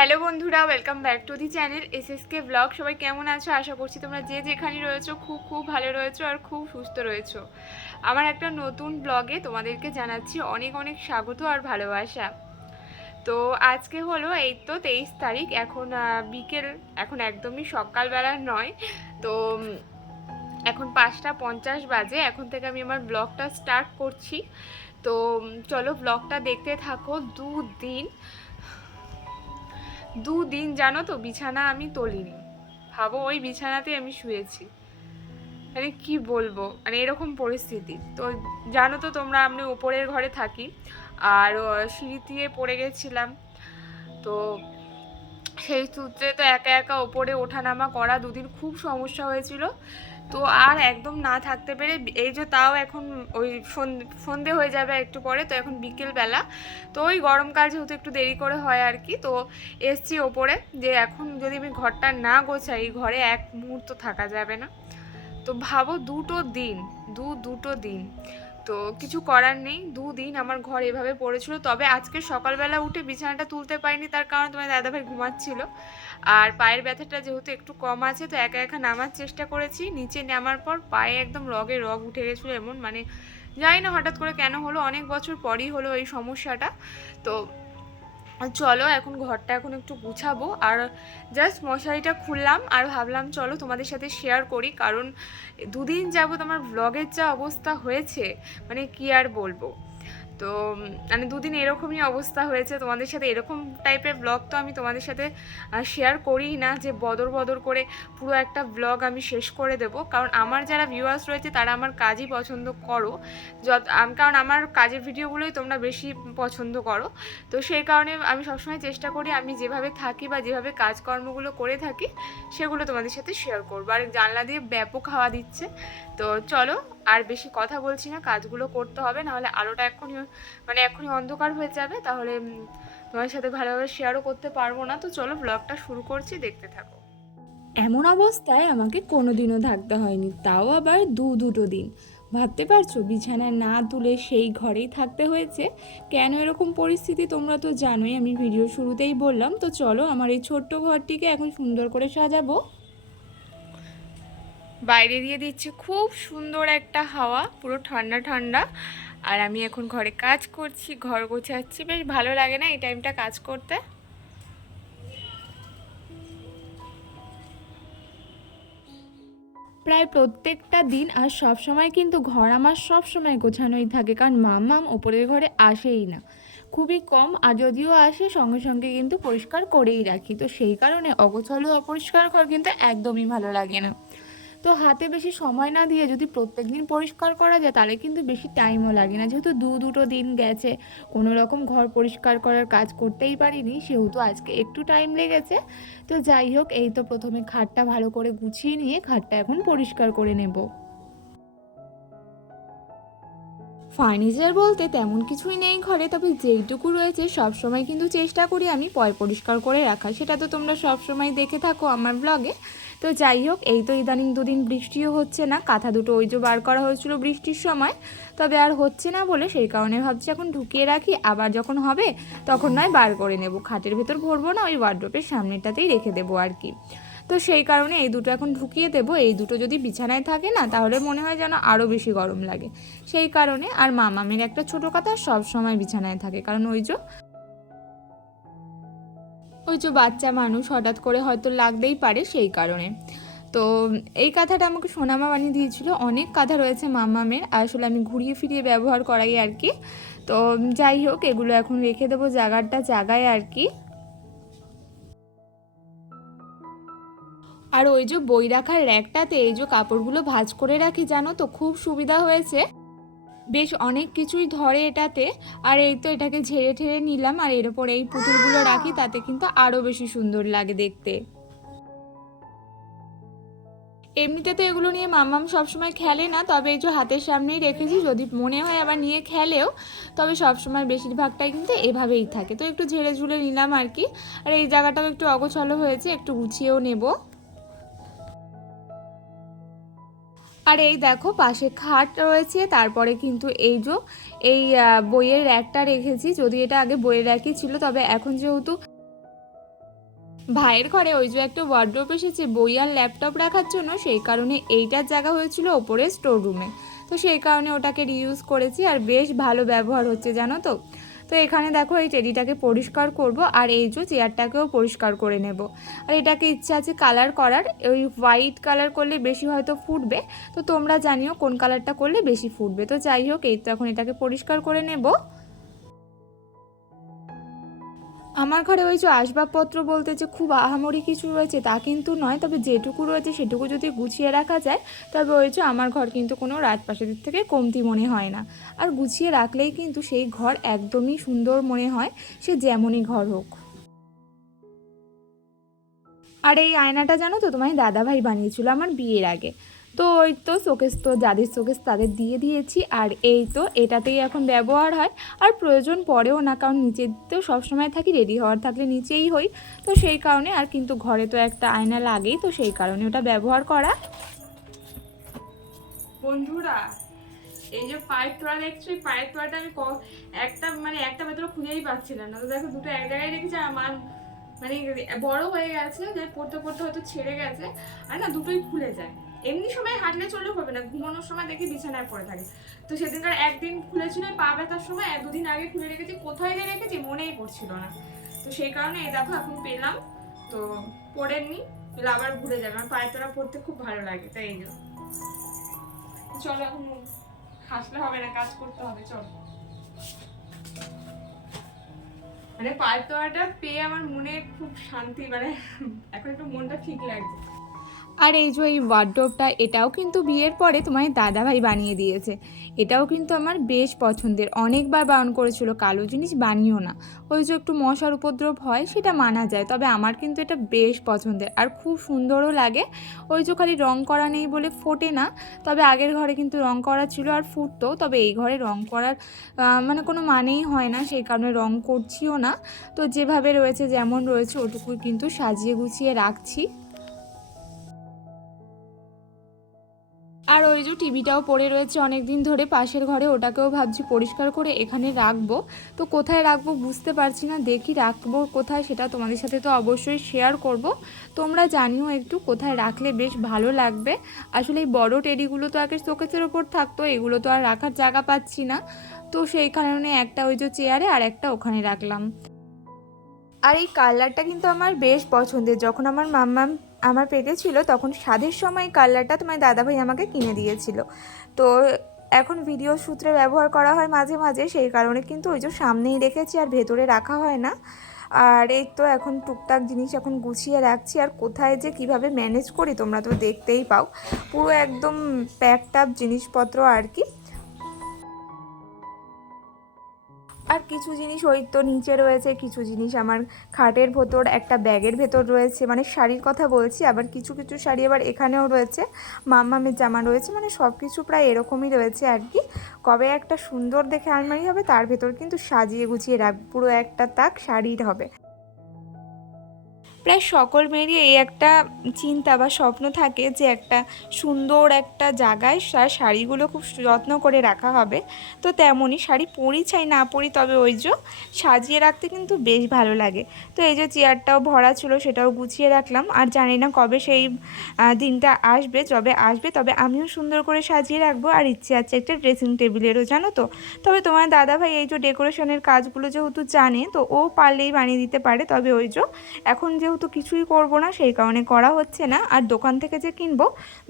Hello বন্ধুরা, welcome back to the channel SSK blog. সবাই কেমন আছো? আশা করছি তোমরা যে যেখানে রয়েছো খুব খুব ভালো রয়েছো আর খুব সুস্থ রয়েছো। আমার একটা নতুন ব্লগে তোমাদেরকে জানাচ্ছি অনেক অনেক স্বাগত আর ভালোবাসা। তো আজকে হলো এই তো 23 তারিখ। এখন বিকেল, এখন একদমই সকালবেলা নয়। তো এখন 5টা 50 বাজে। এখন থেকে আমি আমার ব্লগটা স্টার্ট করছি। তো চলো ব্লগটা দেখতে থাকো। দুদিন জানো তো বিছানা আমি তুলিনি। ভাবো ওই বিছানাতে আমি শুয়েছি। মানে কি বলবো, মানে এরকম পরিস্থিতি। তো জানো তো তোমরা, আমি উপরের ঘরে থাকি আর সিঁড়ি দিয়ে পড়ে গেছিলাম। তো সেই সূত্রে তো একা একা ওপরে ওঠানামা করা, দুদিন খুব সমস্যা হয়েছিল। তো আর একদম না থাকতে পেরে এই যে তাও এখন ওই সন্ধে হয়ে যাবে একটু পরে, তো এখন বিকেলবেলা। তো ওই গরমকাল যেহেতু একটু দেরি করে হয় আর কি, তো এসছি ওপরে যে এখন যদি আমি ঘরটা না গোছাই ঘরে এক মুহূর্ত থাকা যাবে না। তো ভাবো দুটো দিন তো কিছু করার নেই। দুদিন আমার ঘর এভাবে পড়েছিল। তবে আজকে সকালবেলা উঠে বিছানাটা তুলতে পারিনি, তার কারণ তোমার দাদাভাই ঘুমাচ্ছিল। আর পায়ের ব্যথাটা যেহেতু একটু কম আছে, তো একা একা নামার চেষ্টা করেছি। নিচে নামার পর পায়ে একদম রগ উঠে গেছিলো। এমন মানে জানি না হঠাৎ করে কেন হলো, অনেক বছর পরই হলো এই সমস্যাটা। তো চলো এখন ঘরটা এখন একটু গুছাবো। আর জাস্ট মশারিটা খুললাম আর ভাবলাম চলো তোমাদের সাথে শেয়ার করি, কারণ দুদিন যাবত আমার ব্লগের যা অবস্থা হয়েছে, মানে কি আর বলবো। তো মানে দুদিন এরকমই অবস্থা হয়েছে। তোমাদের সাথে এরকম টাইপের ব্লগ তো আমি তোমাদের সাথে শেয়ার করিই না, যে বদর বদর করে পুরো একটা ব্লগ আমি শেষ করে দেব। কারণ আমার যারা ভিউয়ার্স রয়েছে তারা আমার কাজই পছন্দ করো, কারণ আমার কাজের ভিডিওগুলোই তোমরা বেশি পছন্দ করো। তো সেই কারণে আমি সবসময় চেষ্টা করি আমি যেভাবে থাকি বা যেভাবে কাজকর্মগুলো করে থাকি সেগুলো তোমাদের সাথে শেয়ার করবো। আর জানলা দিয়ে ব্যাপক হাওয়া দিচ্ছে। তো চলো আর বেশি কথা বলছি না, কাজগুলো করতে হবে, নাহলে আলোটা এখনই অন্ধকার হয়ে যাবে, তাহলে তোমার সাথে ভালোভাবে শেয়ারও করতে পারবো না। তো চলো ব্লগটা শুরু করছি, দেখতে থাকো। এমন অবস্থায় আমাকে কোনোদিনও থাকতে হয়নি, তাও আবার দুটো দিন। ভাবতে পারছো, বিছানায় না তুলে সেই ঘরেই থাকতে হয়েছে। কেন এরকম পরিস্থিতি তোমরা তো জানোই, আমি ভিডিও শুরুতেই বললাম। তো চলো আমার এই ছোট্ট ঘরটিকে এখন সুন্দর করে সাজাবো। বাইরে দিয়ে দিচ্ছে খুব সুন্দর একটা হাওয়া, পুরো ঠান্ডা ঠান্ডা। আর আমি এখন ঘরে কাজ করছি, ঘর গোছাচ্ছি। বেশ ভালো লাগে না এই টাইমটা কাজ করতে? প্রায় প্রত্যেকটা দিন আর সব সময় কিন্তু ঘর আমার সব সময় গোছানোই থাকে, কারণ মাম্মাম ওপরের ঘরে আসেই না, খুবই কম। আর যদিও আসে সঙ্গে সঙ্গে কিন্তু পরিষ্কার করেই রাখি। তো সেই কারণে অগোছালো অপরিষ্কার ঘর কিন্তু একদমই ভালো লাগে না। তো হাতে বেশি সময় না দিয়ে যদি প্রত্যেক দিন পরিষ্কার করা যায় তাহলে কিন্তু বেশি টাইমও লাগে না। যেহেতু দুটো দিন গেছে কোনো রকম ঘর পরিষ্কার করার কাজ করতেই পারিনি, সেহেতু আজকে একটু টাইম লেগেছে। তো যাই হোক, এই তো প্রথমে খাটটা ভালো করে গুছিয়ে নিয়ে খাটটা এখন পরিষ্কার করে নেব। ফার্নিচার বলতে তেমন কিছুই নেই ঘরে, তবে যেইটুকু রয়েছে সব সময় কিন্তু চেষ্টা করি আমি পরিষ্কার করে রাখা। সেটা তো তোমরা সব সময় দেখে থাকো আমার ব্লগে। তো যাই হোক, এই তো ইদানিং দুদিন বৃষ্টিও হচ্ছে না। কাঁথা দুটো ওই যে বার করা হয়েছিল বৃষ্টির সময়, তবে আর হচ্ছে না বলে সেই কারণে ভাবছি এখন ঢুকিয়ে রাখি, আবার যখন হবে তখন নয় বার করে নেব। খাটের ভেতর ভরবো না, ওই ওয়ার্ড্রোবের সামনেটাতেই রেখে দেবো আর কি। তো সেই কারণে এই দুটো এখন ঢুকিয়ে দেবো। এই দুটো যদি বিছানায় থাকে না তাহলে মনে হয় যেন আরও বেশি গরম লাগে। সেই কারণে আর মামামের একটা ছোটো কথা সব সময় বিছানায় থাকে, কারণ ওই যে বাচ্চা মানুষ হঠাৎ করে হয়তো লাগতেই পারে, সেই কারণে। তো এই কাঁথাটা আমাকে সোনামা বানিয়ে দিয়েছিল। অনেক কাঁথা রয়েছে মামামের, আসলে আমি ঘুরিয়ে ফিরিয়ে ব্যবহার করাই আর কি। তো যাই হোক, এগুলো এখন রেখে দেবো জায়গায় আর কি। আর ওই যে বই রাখার র্যাকটাতে এই যে কাপড়গুলো ভাঁজ করে রাখি, জানো তো খুব সুবিধা হয়েছে। বেশ অনেক কিছুই ধরে এটাতে। আর এই তো এটাকে ঝেড়ে ঠেড়ে নিলাম, আর এর উপরে এই পুতুলগুলো রাখি, তাতে কিন্তু আরও বেশি সুন্দর লাগে দেখতে। এমনিতে তো এগুলো নিয়ে মাম্মাম সবসময় খেলে না, তবে এই যে হাতের সামনেই রেখেছি, যদি মনে হয় আবার নিয়ে খেলেও, তবে সবসময় বেশিরভাগটাই কিন্তু এভাবেই থাকে। তো একটু ঝেড়ে ঝুলে নিলাম আর কি। আর এই জায়গাটাও একটু অগোছালো হয়েছে, একটু গুছিয়েও নেব। আর এই দেখো পাশে খাট রয়েছে, তারপরে কিন্তু এই বইয়ের র্যাকটা রেখেছি। যদি এটা আগে বইয়ের র্যাকই ছিল, তবে এখন যেহেতু ভাইয়ের ঘরে ওই যে একটা ওয়ার্ড্রোব এসেছে বই আর ল্যাপটপ রাখার জন্য, সেই কারণে এইটার জায়গা হয়েছিল ওপরে স্টোর রুমে, তো সেই কারণে ওটাকে রিইউজ করেছি আর বেশ ভালো ব্যবহার হচ্ছে জানো তো। তো এখানে দেখো এই টেডিটাকে পরিষ্কার করব আর এই যে চেয়ারটাকেও পরিষ্কার করে নেব। আর এটাকে ইচ্ছা আছে কালার করার, ওই হোয়াইট কালার করলে বেশি হয়তো ফুটবে, তো তোমরা জানিও কোন কালারটা করলে বেশি ফুটবে। তো যাই হোক, এই তো এখন এটাকে পরিষ্কার করে নেব। আমার ঘরে ওই যে আসবাবপত্র বলতে যে খুব আহামরি কিছু রয়েছে তা কিন্তু নয়, তবে যেটুকু রয়েছে সেটুকু যদি গুছিয়ে রাখা যায় তবে ওই যে আমার ঘর কিন্তু কোনো রাজপ্রাসাদের থেকে কমতি মনে হয় না। আর গুছিয়ে রাখলেই কিন্তু সেই ঘর একদমই সুন্দর মনে হয়, সে যেমনই ঘর হোক। আর এই আয়নাটা জানো তো তোমার দাদাভাই বানিয়েছিল আমার বিয়ের আগে। তো ওই তো শোকেস, তো যাদের শোকেস তাদের দিয়ে দিয়েছি, আর এই তো এটাতেই এখন ব্যবহার হয়। আর প্রয়োজন পড়েও না, কারণ নিচে তো সবসময় থাকি, রেডি হওয়ার থাকলে নিচেই হই, তো সেই কারণে। আর কিন্তু ঘরে তো একটা আয়না লাগেই, তো সেই কারণে ওটা ব্যবহার করা। বন্ধুরা, এই যে পায়ের তোড়া দেখছো, এই পায়ের তোড়াটা আমি একটা ভেতরে খুঁজেই পাচ্ছিলাম না। তো দেখো দুটো এক জায়গায় রেখেছি, আমার মানে বড় হয়ে গেছে, যে পড়তে পড়তে হয়তো ছেড়ে গেছে, আর না দুটোই খুলে যায়। এমনি সময় হাঁটলে চললে হবে না, ঘুমানোর সময় দেখি বিছানায় পড়ে থাকে। তো সেদিনকার একদিন খুলেছিল পা ব্যথার সময়, দুদিন আগে খুলে রেখেছি, কোথায় যে রেখেছি মনেই পড়ছিল না। তো সেই কারণে এই দেখো এখন পেলাম, তো পড়ে নি, পেলে আবার ভুলে যাবে। আমার পায়ের তোড়া পড়তে খুব ভালো লাগে, তাই এই জন্য। চলো এখন হাসলে হবে না, কাজ করতে হবে, চলো। মানে পায়ের তোয়াটা পেয়ে আমার মনে খুব শান্তি, মানে এখন একটু মনটা ঠিক লাগছে। আর এই যে এই ওয়ার্ডরোবটা, এটাও কিন্তু বিয়ের পরে তোমার দাদাভাই বানিয়ে দিয়েছে। এটাও কিন্তু আমার বেশ পছন্দের, অনেকবার বারণ করেছিল কালো জিনিস বানিও না, ওই যে একটু মশার উপদ্রব হয় সেটা মানা যায়, তবে আমার কিন্তু এটা বেশ পছন্দের আর খুব সুন্দরও লাগে। ওই যে খালি রং করা নেই বলে ফোটে না, তবে আগের ঘরে কিন্তু রং করা ছিল আর ফুটতো, তবে এই ঘরে রং করার মানে কোনো মানেই হয় না, সেই কারণে রং করছিও না। তো যেভাবে রয়েছে যেমন রয়েছে ওটুকুই কিন্তু সাজিয়ে গুছিয়ে রাখছি। আর ওই যে টিভিটাও পড়ে রয়েছে অনেক দিন ধরে পাশের ঘরে, ওটাকেও ভাবছি পরিষ্কার করে এখানে রাখবো। তো কোথায় রাখবো বুঝতে পারছি না, দেখি রাখবো কোথায় সেটা তোমাদের সাথে তো অবশ্যই শেয়ার করব। তোমরা জানিও একটু কোথায় রাখলে বেশ ভালো লাগবে। আসলে এই বড় টেডিগুলো তো আগে শোকেসের ওপর থাকতো, এগুলো তো আর রাখার জায়গা পাচ্ছি না, তো সেই কারণে একটা ওই যে চেয়ারে আর একটা ওখানে রাখলাম। আর এই কালারটা কিন্তু আমার বেশ পছন্দের, যখন আমার মাম্মা আমার পেটে ছিল তখন স্বাদের সময় কালারটা তোমার দাদাভাই আমাকে কিনে দিয়েছিল। তো এখন ভিডিও সূত্রে ব্যবহার করা হয় মাঝে মাঝে, সেই কারণে কিন্তু ওই যে সামনেই রেখেছি আর ভেতরে রাখা হয় না। আর এই তো এখন টুকটাক জিনিস এখন গুছিয়ে রাখছি, আর কোথায় যে কিভাবে ম্যানেজ করি তোমরা তো দেখতেই পাও, পুরো একদম প্যাকড আপ জিনিসপত্র আর কি। আর কিছু জিনিস ওই তো নিচে রয়েছে, কিছু জিনিস আমার খাটের ভেতর একটা ব্যাগের ভেতর রয়েছে, মানে শাড়ির কথা বলছি, আবার কিছু কিছু শাড়ি আবার এখানেও রয়েছে, মাম্মামের জামা রয়েছে, মানে সব কিছু প্রায় এরকমই রয়েছে আর কি। কবে একটা সুন্দর দেখে আলমারি হবে তার ভেতর কিন্তু সাজিয়ে গুছিয়ে রাখবো, পুরো একটা তাক শাড়ির হবে। প্রায় সকল মেয়েরই এই একটা চিন্তা বা স্বপ্ন থাকে যে একটা সুন্দর একটা জায়গায় তার শাড়িগুলো খুব যত্ন করে রাখা হবে। তো তেমনই শাড়ি পরি চাই না পরি, তবে ওই যে সাজিয়ে রাখতে কিন্তু বেশ ভালো লাগে। তো এই যে চেয়ারটাও ভরা ছিল সেটাও গুছিয়ে রাখলাম, আর জানি না কবে সেই দিনটা আসবে, যবে আসবে তবে আমিও সুন্দর করে সাজিয়ে রাখবো। আর ইচ্ছে আছে একটা ড্রেসিং টেবিলেরও, জানো তো। তবে তোমার দাদাভাই এই যে ডেকোরেশনের কাজগুলো যেহেতু জানে, তো ও পারলেই বানিয়ে দিতে পারে, তবে ওই যে এখন যেহেতু কিছুই করব না সেই কারণে করা হচ্ছে না। আর দোকান থেকে যে কিনবো,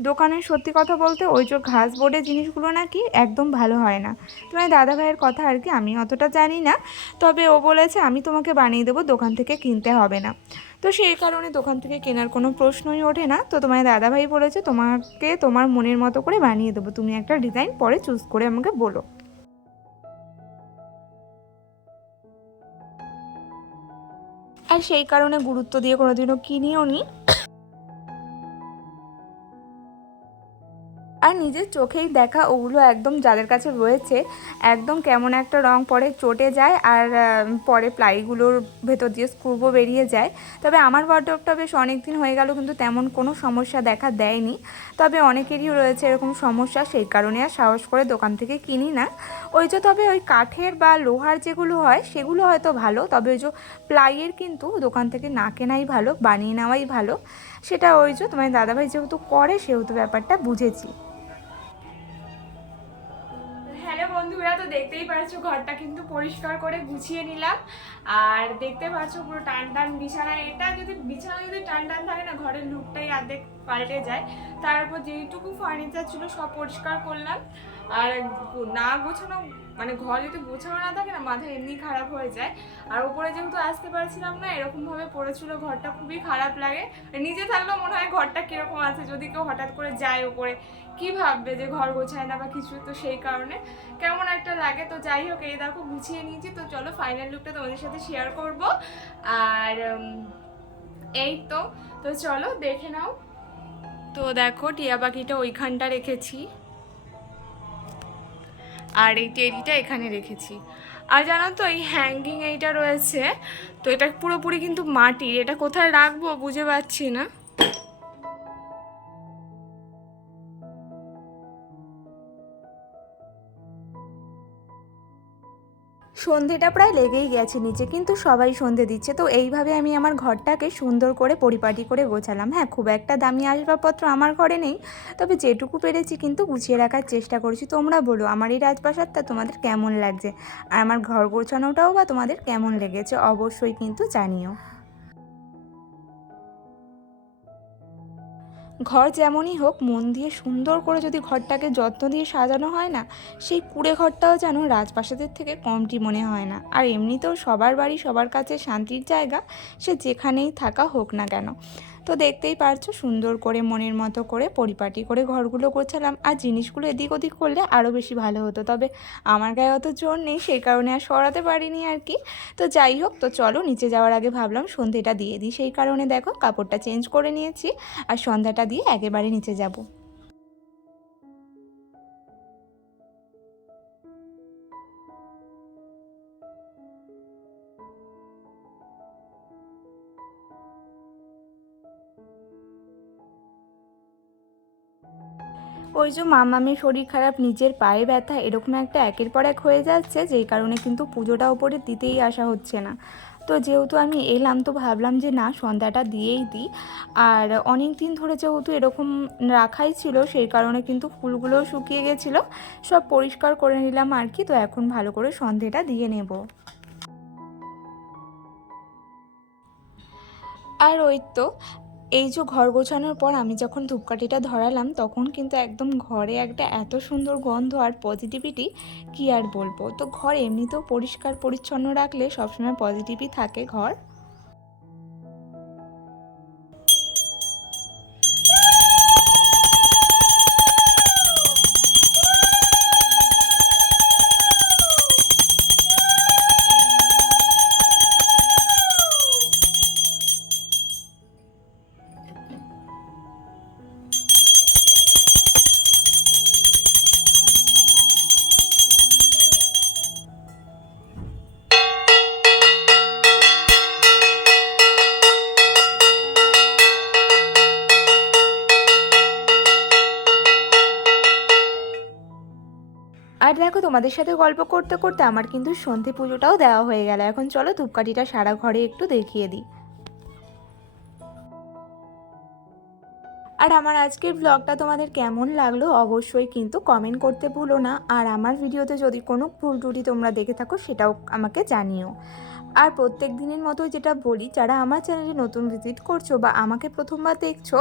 দোকানের সত্যি কথা বলতে ওই যে ঘাস বোর্ডের জিনিসগুলো নাকি একদম ভালো হয় না। তোমার দাদা ভাইয়ের কথা আর কি, আমি অতটা জানি না, তবে ও বলেছে আমি তোমাকে বানিয়ে দেবো, দোকান থেকে কিনতে হবে না। তো সেই কারণে দোকান থেকে কেনার কোনো প্রশ্নই ওঠে না। তো তোমার দাদাভাই বলেছে তোমাকে তোমার মনের মতো করে বানিয়ে দেবো, তুমি একটা ডিজাইন পরে চুজ করে আমাকে বলো। আর সেই কারণে গুরুত্ব দিয়ে কোনোদিনও কিনিও নি। আর নিজের চোখেই দেখা ওগুলো একদম যাদের কাছে রয়েছে একদম কেমন একটা রং পরে চটে যায় আর পরে প্লাইগুলোর ভেতর দিয়ে স্ক্রুও বেরিয়ে যায়। তবে আমার ওয়ার্ডরোবটা বেশ অনেক দিন হয়ে গেল কিন্তু তেমন কোনো সমস্যা দেখা দেয়নি। তবে অনেকেরই রয়েছে এরকম সমস্যা, সেই কারণে আর সাহস করে দোকান থেকে কিনি না। ওই যে তবে ওই কাঠের বা লোহার যেগুলো হয় সেগুলো হয়তো ভালো, তবে ওই যে প্লাইয়ের কিন্তু দোকান থেকে না কেনাই ভালো, বানিয়ে নেওয়াই ভালো। সেটা ওই যে তোমার দাদাভাই যেহেতু করে সেহেতু ব্যাপারটা বুঝেছি। হ্যালো বন্ধুরা, তো দেখতেই পাচ্ছ ঘরটা কিন্তু পরিষ্কার করে গুছিয়ে নিলাম। আর দেখতে পাচ্ছ পুরো টান টান বিছানা। এটা যদি বিছানা যদি টান টান থাকে না, ঘরের লুকটাই অর্ধেক পাল্টে যায়। তারপর যেইটুকু ফার্নিচার ছিল সব পরিষ্কার করলাম। আর না গোছানো মানে ঘর যদি গোছানো না থাকে না, মাথা এমনি খারাপ হয়ে যায়। আর উপরে যেহেতু আসতে পারছিলাম না, এরকমভাবে পড়েছিল ঘরটা, খুবই খারাপ লাগে। নিজে থাকলেও মনে হয় ঘরটা কীরকম আছে, যদি কেউ হঠাৎ করে যায় উপরে কী ভাববে যে ঘর গোছায় না বা কিছু, তো সেই কারণে কেমন একটা লাগে। তো যাই হোক, এই দেখো গুছিয়ে নিয়েছি। তো চলো ফাইনাল লুকটা তোমাদের সাথে শেয়ার করব। আর এই তো তো চলো দেখে নাও। তো দেখো টিয়া পাখিটা ওইখানটা রেখেছি আর এই টেডিটা এখানে রেখেছি। আর জানো তো এই হ্যাঙ্গিং এইটা রয়েছে, তো এটা পুরোপুরি কিন্তু মাটির। এটা কোথায় রাখবো বুঝে পাচ্ছি না। সন্ধেটা প্রায় লেগেই গেছে নিচে, কিন্তু সবাই সন্ধে দিচ্ছে। তো এইভাবে আমি আমার ঘরটাকে সুন্দর করে পরিপাটি করে গোছালাম। হ্যাঁ, খুব একটা দামি আসবাবপত্র আমার ঘরে নেই, তবে যেটুকু পেরেছি কিন্তু গুছিয়ে রাখার চেষ্টা করেছি। তোমরা বলো আমার এই রাজপ্রাসাদটা তোমাদের কেমন লাগছে, আর আমার ঘর গোছানোটাও বা তোমাদের কেমন লেগেছে অবশ্যই কিন্তু জানিও। ঘর যেমনই হোক, মন দিয়ে সুন্দর করে যদি ঘরটাকে যত্ন দিয়ে সাজানো হয় না, সেই কুঁড়ে ঘরটাও যেন রাজপ্রাসাদের থেকে কমটি মনে হয় না। আর এমনিতেও সবার বাড়ি সবার কাছে শান্তির জায়গা, সে যেখানেই থাকা হোক না কেন। তো দেখতেই পারছো সুন্দর করে মনের মতো করে পরিপাটি করে ঘরগুলো গোছালাম। আর জিনিসগুলো এদিক ওদিক করলে আরও বেশি ভালো হতো, তবে আমার গায়ে অত জোর নেই, সেই কারণে আর সরাতে পারিনি আর কি। তো যাই হোক, তো চলো নিচে যাওয়ার আগে ভাবলাম সন্ধেটা দিয়ে দিই, সেই কারণে দেখো কাপড়টা চেঞ্জ করে নিয়েছি আর সন্ধ্যাটা দিয়ে একেবারে নিচে যাব। ওই যে মামামের শরীর খারাপ, নিজের পায়ে ব্যথা, এরকম একটা একের পর এক হয়ে যাচ্ছে, যেই কারণে কিন্তু পুজোটা ওপরে দিতেই আসা হচ্ছে না। তো যেহেতু আমি এলাম, তো ভাবলাম যে না সন্ধ্যাটা দিয়েই দিই। আর অনেক দিন ধরে যেহেতু এরকম রাখাই ছিল, সেই কারণে কিন্তু ফুলগুলোও শুকিয়ে গেছিলো, সব পরিষ্কার করে নিলাম আর কি। তো এখন ভালো করে সন্ধ্যাটা দিয়ে নেব। আর ওই তো এই যে ঘর গোছানোর পর আমি যখন ধূপকাঠিটা ধরালাম, তখন কিন্তু একদম ঘরে একটা এত সুন্দর গন্ধ আর পজিটিভিটি, কি আর বলবো। তো ঘর এমনিতেও পরিষ্কার পরিচ্ছন্ন রাখলে সবসময় পজিটিভই থাকে ঘর। আর দেখো তোমাদের সাথে গল্প করতে করতে আমার কিন্তু সন্ধে পুজোটাও দেওয়া হয়ে গেল। এখন চলো ধূপকাঠিটা সারা ঘরে একটু দেখিয়ে দিই। আর আমার আজকের ব্লগটা তোমাদের কেমন লাগলো অবশ্যই কিন্তু কমেন্ট করতে ভুলো না। আর আমার ভিডিওতে যদি কোনো ভুল ত্রুটি তোমরা দেখে থাকো সেটাও আমাকে জানিও। আর প্রত্যেক দিনের মতো যেটা বলি, যারা আমার চ্যানেলে নতুন ভিজিট করছো বা আমাকে প্রথমবার দেখছো,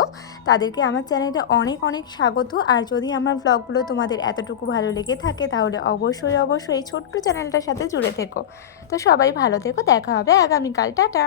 তাদেরকে আমার চ্যানেলে অনেক অনেক স্বাগত। আর যদি আমার ব্লগগুলো তোমাদের এতটুকু ভালো লেগে থাকে, তাহলে অবশ্যই অবশ্যই ছোট্ট চ্যানেলটার সাথে জুড়ে থেকো। তো সবাই ভালো থেকো, দেখা হবে আগামীকাল, টাটা।